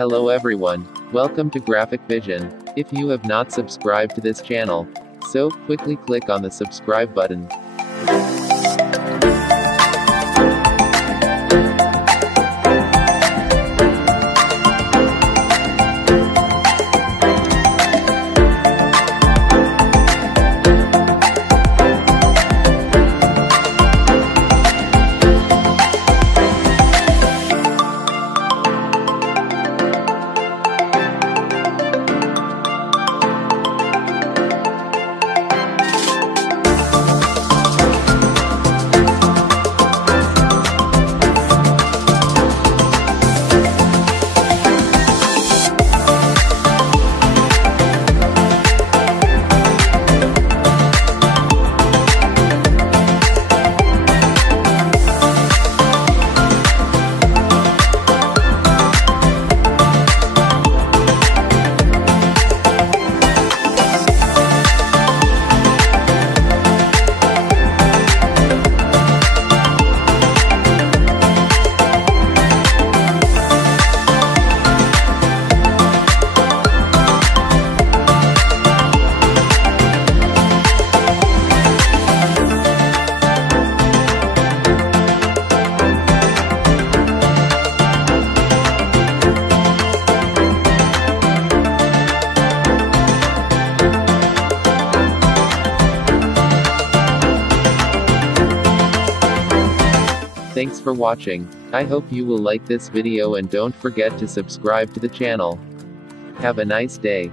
Hello everyone. Welcome to Graphic Vision. If you have not subscribed to this channel, so quickly click on the subscribe button. Thanks for watching. I hope you will like this video and don't forget to subscribe to the channel. Have a nice day.